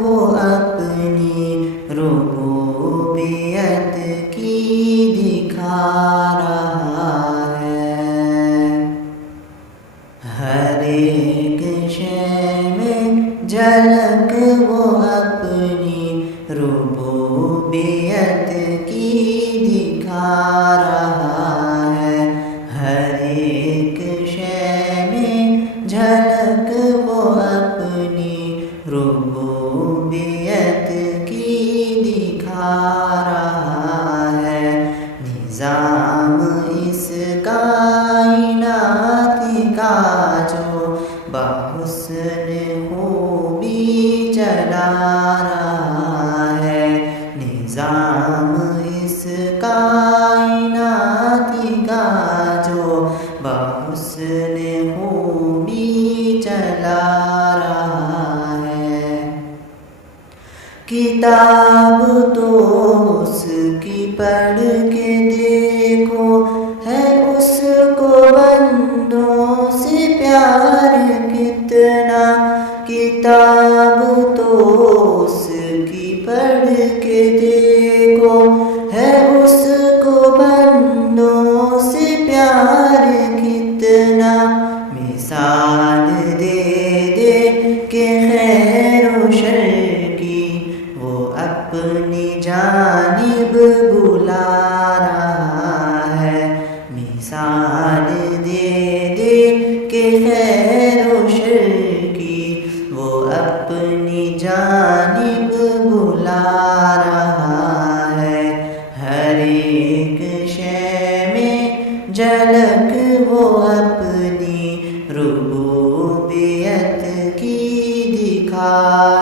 وہ اپنی ربوبیت کی دکھا رہا ہے۔ ہر ایک شے میں جھلک وہ اپنی ربوبیت کی دکھا رہا ہے۔ ہر ایک شے میں جھلک وہ اپنی ربوبیت کی دکھا رہا ہے۔ نظام اس کائنات کا جو بحسن خوبی چلا رہا ہے۔ نظام اس کائنات کا جو بحسن خوبی چلا رہا ہے۔ کتاب تو اس کی پڑھ کے دیکھو، ہے اس کو بندوں سے پیار کتنا۔ کتاب تو اس کی پڑھ کے دیکھو، ہے اس کو بندوں سے پیار کتنا۔ مثال دے دے کہ خیر و شر کی وہ اپنی جانب بلا رہا ہے۔ مثال دے دے کہ خیر و شر کی وہ اپنی جانب بلا رہا ہے۔ ہر ایک شے میں جھلک وہ اپنی ربوبیت کی دکھا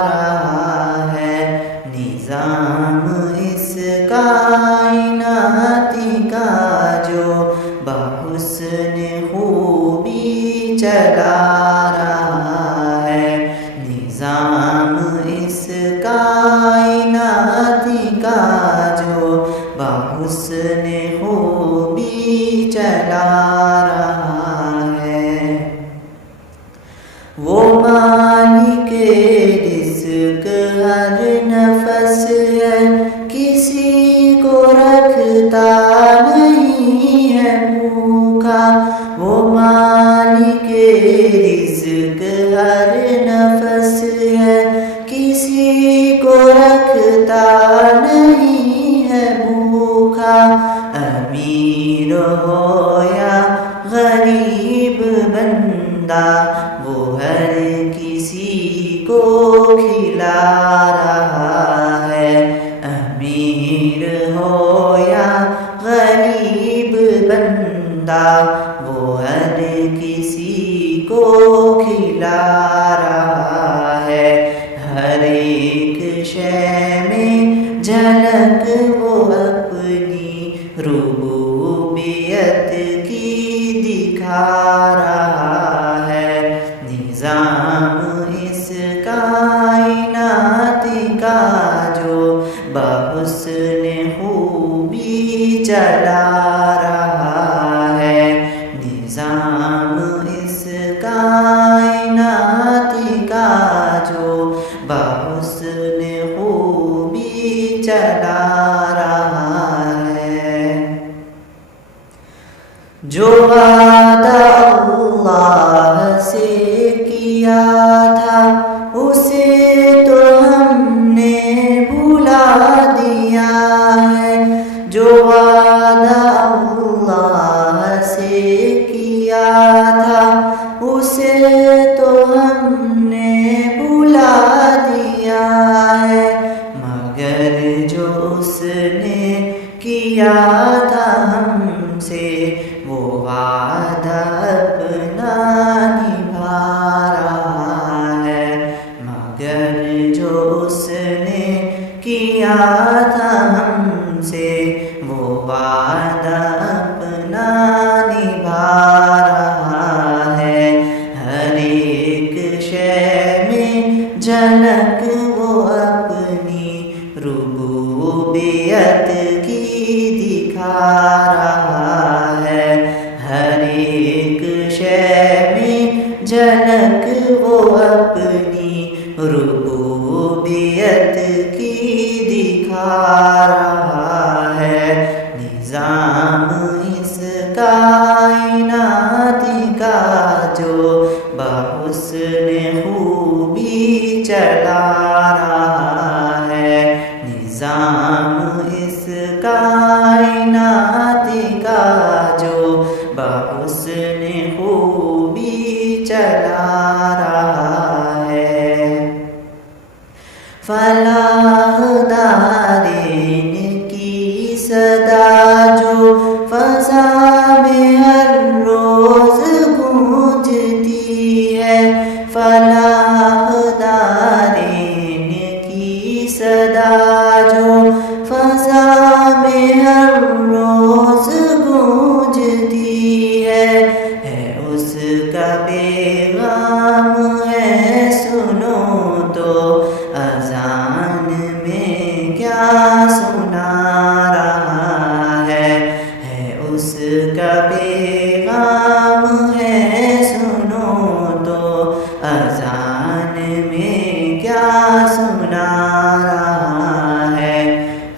رہا ہے۔ نظام اس کائنات کا جو بحسن خوبی چلا رہا ہے۔ نظام اس کائنات کا جو بحسن خوبی چلا رہا ہے۔ وہ مالک رزق ہر نفس ہے، کسی کو رکھتا نہیں ہے بھوکا۔ وہ مالک رزق ہر نفس ہے، کسی کو رکھتا نہیں ہے بھوکا۔ امیر ہو یا غریب بندہ، وہ ہر کسی کو کھلا رہا ہے۔ امیر ہو یا غریب بندہ، وہ ہر کسی کو کھلا رہا ہے۔ ہر ایک شے میں جھلک وہ اپنی ربوبیت کی دکھا رہا ہے۔ نظام اس کائنات کا جو بحسن خوبی چلا رہا ہے۔ نظام اس کائنات کا جو بحسن خوبی چلا رہا ہے۔ جو وعدہ اللہ سے کیا تھا، اسے تو ہم نے بھلا دیا ہے۔ جو وعدہ اللہ سے کیا تھا، اسے تو ہم نے بھلا دیا ہے۔ مگر جو اس نے کیا تھا ہم سے، وہ وعدہ اپنا نبھا رہا ہے۔ مگر جو اس نے کیا تھا ہم سے، وہ وعدہ اپنا نبھا رہا ہے۔ ہر ایک شے میں جھلک وہ اپنی ربوبیت کی دکھا رہا ہے۔ ہر ایک شے میں جھلک وہ اپنی ربوبیت کا جو بحسن خوبی چلا رہا ہے، نظام اس کائنات کا جو بحسن خوبی چلا رہا ہے۔ فلاح دارین کی صدا جو فضا میں ہر روز گونجتی ہے، فلاح دارین کی صدا جو فضا میں ہر روز گونجتی ہے اس کا پیغام ہے سنو تو اذان میں کیا سنا رہا ہے اس کا پیغام ہے سنو تو اذان میں کیا سنا رہا ہے۔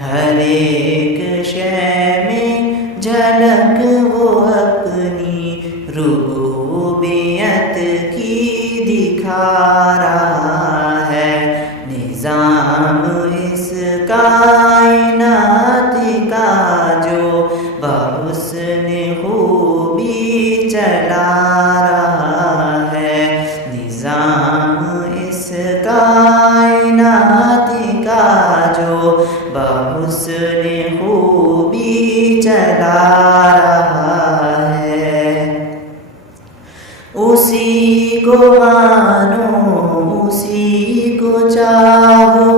ہر ایک شے میں جھلک وہ اپنی ربوبیت کی دکھا رہا ہے، نظام اس کائنات کا جو بحسن خوبی چلا رہا ہے، نظام اس کائنات کا جو بحسن خوبی چلا رہا ہے۔ اسی کو مانو اسی کو چاہو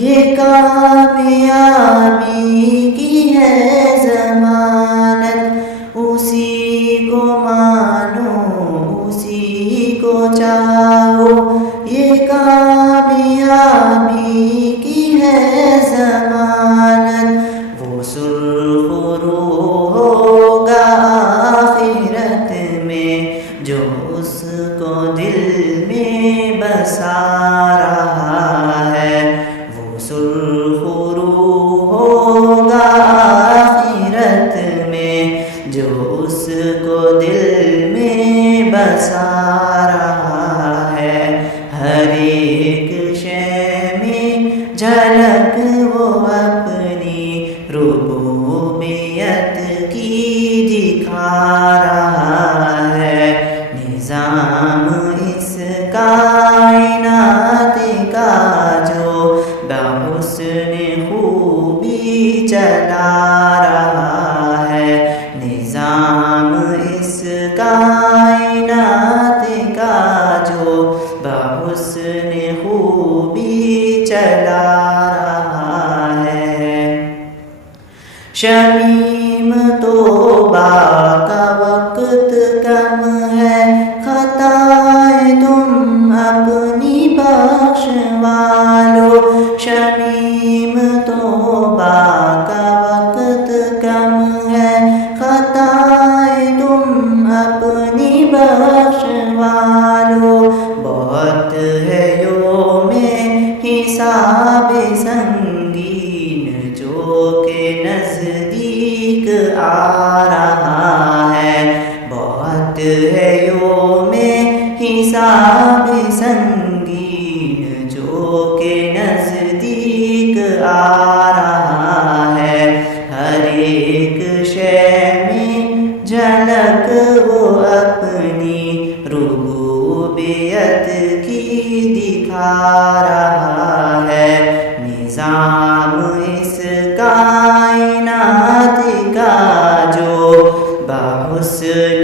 یہ کامیابی کی ہے ضمانت، اسی کو مانو اسی کو چاہو یہ کامیابی کی ہے ضمانت، وہ سرخ رو ہوگا آخرت میں جو اس کو دل میں بسا رہا ہے، وہ سرخ رو ہوگا آخرت میں جو اس کو دل میں بسا رہا ہے۔ ہر ایک شے میں جھلک وہ اپنی ربوبیت کی دکھا رہا ہے، نظام اس کائنات کا جو بحسن خوبی چلا رہا ہے، نظام اس کائنات کا جو بحسن خوبی چلا رہا ہے۔ شمیم توبہ کا وقت کم ہے، خطائیں تم اپنی بخشوا لو، شمیم توبہ کا وقت کم ہے، خطائیں تم اپنی بخشوا لو، بہت ہے یوم حساب سنگین جو کہ نزدیک آ رہا ہے، بہت ہے یوم حساب سنگین جو کہ نزدیک آ رہا ہے، ہر ایک شے میں جھلک وہ اپنی ربوبیت کی دکھا رہا ہے، نظام اس کائنات کا جو بحسن